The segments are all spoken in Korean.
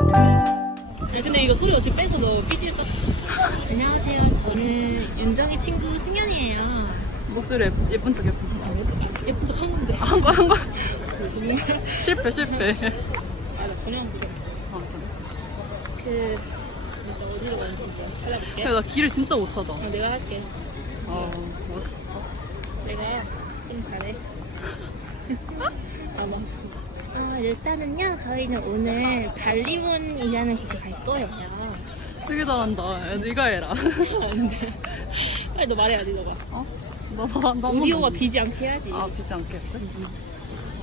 야, 근데 이거 소리 어찌 빼서 너 삐질까? 안녕하세요. 저는 윤정이 친구 승현이에요. 목소리 예쁜, 예쁜 척 예쁜 척. 아, 예쁜, 예쁜 척 한 건데. 한 거, 한 거. 정말. 실패, 실패. 아, 나 전혀 안 그래. 아, 그래. 그, 일단 어디로 가는지 좀 찾아볼게. 그래, 나 길을 진짜 못 찾아. 어, 내가 할게. 아, 멋있어. 내가 좀 잘해. 아, 뭐. 어, 일단은요, 저희는 오늘 발리문이라는 곳에 갈 거예요. 되게 잘한다. 야, 네가 해라. 안 돼. 빨리 너 말해야지, 너가. 어? 나 잘한다. 오디오가 비지 않게 해야지. 아, 비지 않겠어?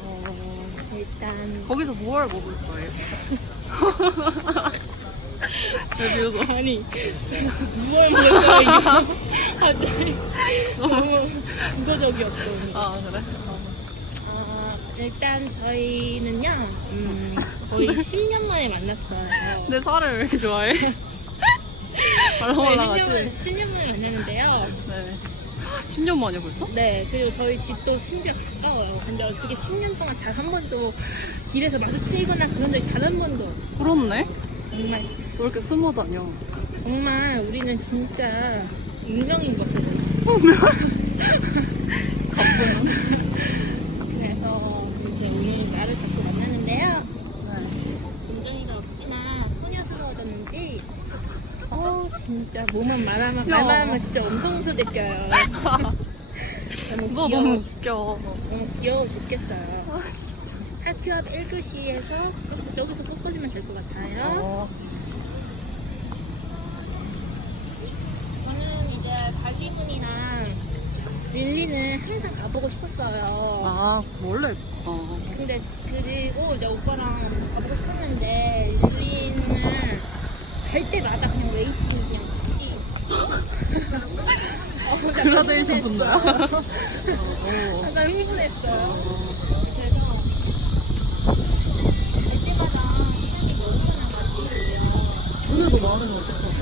어, 일단. 거기서 뭘 먹을 거예요? 왜 비웃어? 아니, 무얼 먹을 거야, 이거. 갑자기. 너무 부도적이었어. 오늘. 아, 그래? 어, 일단 저희는요, 음, 거의 10년 만에 만났어요. 내 살을 왜 이렇게 좋아해? 바로 저희 10년, 올라가지? 만에, 10년 만에 만났는데요. 네. 10년 만에 벌써? 네, 그리고 저희 집도 심지어 가까워요. 근데 어떻게 10년 동안 단 한 번도 길에서 마주치거나 그런 적이 단 한 번도. 그렇네? 정말, 왜 이렇게 숨어 다녀? 정말 우리는 진짜 운명인 것을. 그래서 나를 잡고 만나는데요. 운정이가 없지나 소녀스러워졌는지 어 진짜 몸은 말하면 야. 말만 하면 진짜 엄청 웃어 느껴요. 너무 너 귀여워. 너무 웃겨. 너무 귀여워 죽겠어요. 학교 앞 1교시에서 여기서 꼭 걸리면 될 것 같아요. 어. 저는 이제 발리문이랑 릴리는 항상 가보고 싶었어요. 아, 원래. 어. 근데 그리고 이제 오빠랑 가보고 싶었는데 릴리는 갈 때마다 그냥 웨이팅이야. 어, 약간 그라데이션. 어. 약간 흥분했어. 그래서 갈 때마다 시간이 너무 많아가지고요. 오늘도 말은 어떡하지?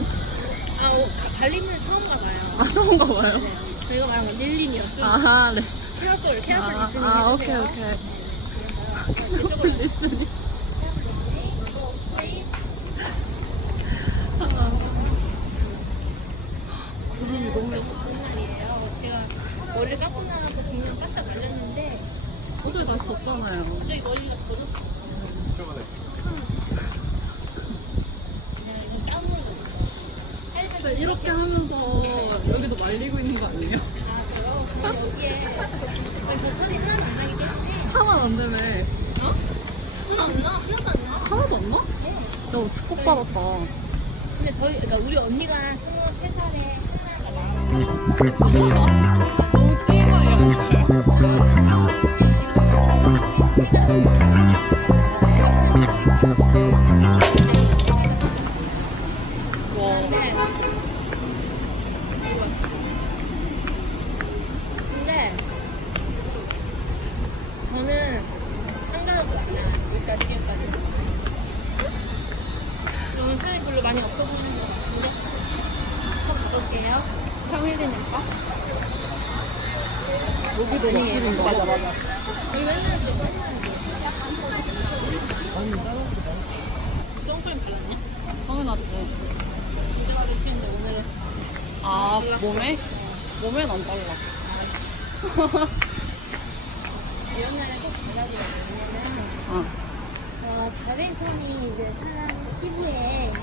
아, 오, 발리는 처음 가봐요. 아, 처음 가봐요? 네. 저희가 말한 건 릴린이었죠. 아, 네. 캐럿돌, 캐럿돌 아, 리스닝 아, 해주세요. 오케이, 오케이. 그쪽으로 리스닝. 구름이 너무 예뻐. 제가 머리를 깎고 나서 그냥 바싹 말렸는데 어제 날씨 덥잖아요. 갑자기 머리가 젖었어. 근데 이렇게 하면서 여기도 말리고 있는 거 아니에요? 버섯이 하나도 안 되네. 안 나? 하나도 안 나? 하나도 안 나? 야, 축복 받았다. 근데 저희, 그러니까 우리 언니가 23살에 하나가 너무 TMI야. 별로 많이 없어 보이는 것 같은데 한번 가볼게요. 평일이니까. 여기도 거 맞아, 맞아. 여기 맨날 이제 발랐냐? 당연하지. 오늘은 아, 몸에? 몸엔 안 발라. 이런 날에 꼭 발라줘야 돼. 왜냐면 어. 어, 자외선이 이제 사람 피부에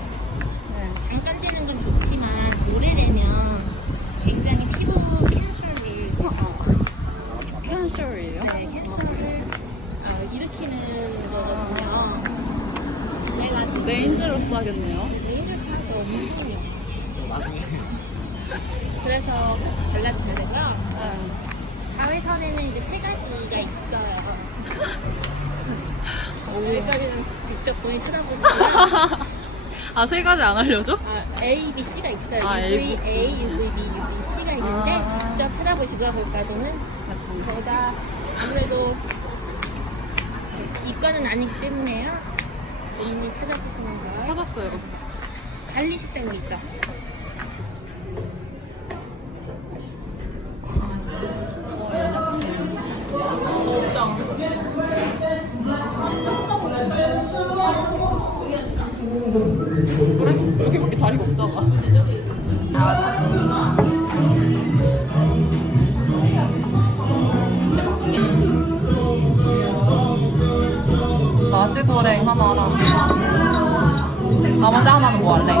깐 찌는 건 좋지만 오래되면 굉장히 피부 캔서를 캔셔이에요? 네, 캔서를 어, 일으키는 거거든요. 그래가지고 레인저로스 하겠네요. 레이저 타도 엄청 그래서 발라주셔야 되고요. 네. 자외선에는 이제 세 가지가 있어요. 여기까지는 직접 본인 찾아보시고요. 아, 세 가지 안 알려줘? 아, A, B, C가 있어요. 아, UV, A, B, C. A, UV, B, UV, C가 있는데 아. 직접 찾아보시고요. 거기까지는 제가 아무래도 이과는 아니기 때문에요. 본인이 찾아보시는 거. 찾았어요. 관리 식당이 있다. 나시고랭 하나랑 나머지 하나는 뭐 할래?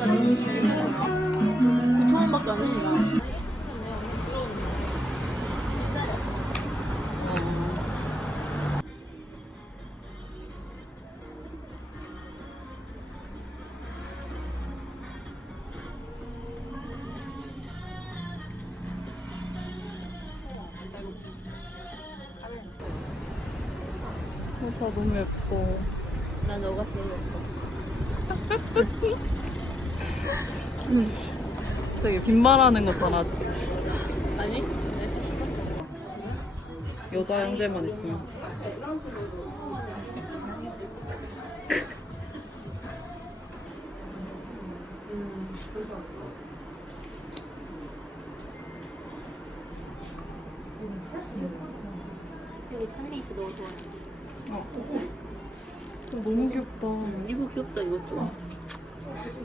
천원밖에 안 되니까. 어, 다 너무 예뻐. 나 너가 제일 예뻐. 되게 빈말하는 거 잘하지. 아니? 여자 형제만 있으면. 여기 너무 좋아. 너무 귀엽다. 이거 귀엽다 이것도.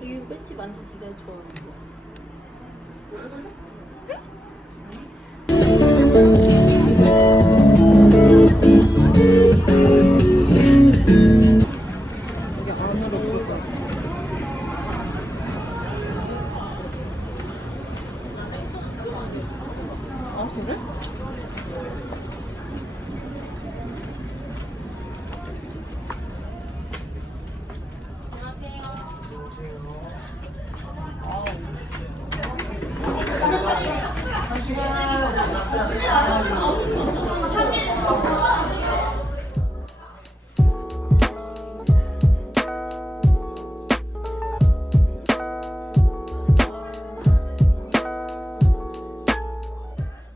이거 끝이 많지 내가 좋아하는 거. 여기 안으로 들어가. 아, 그래? 한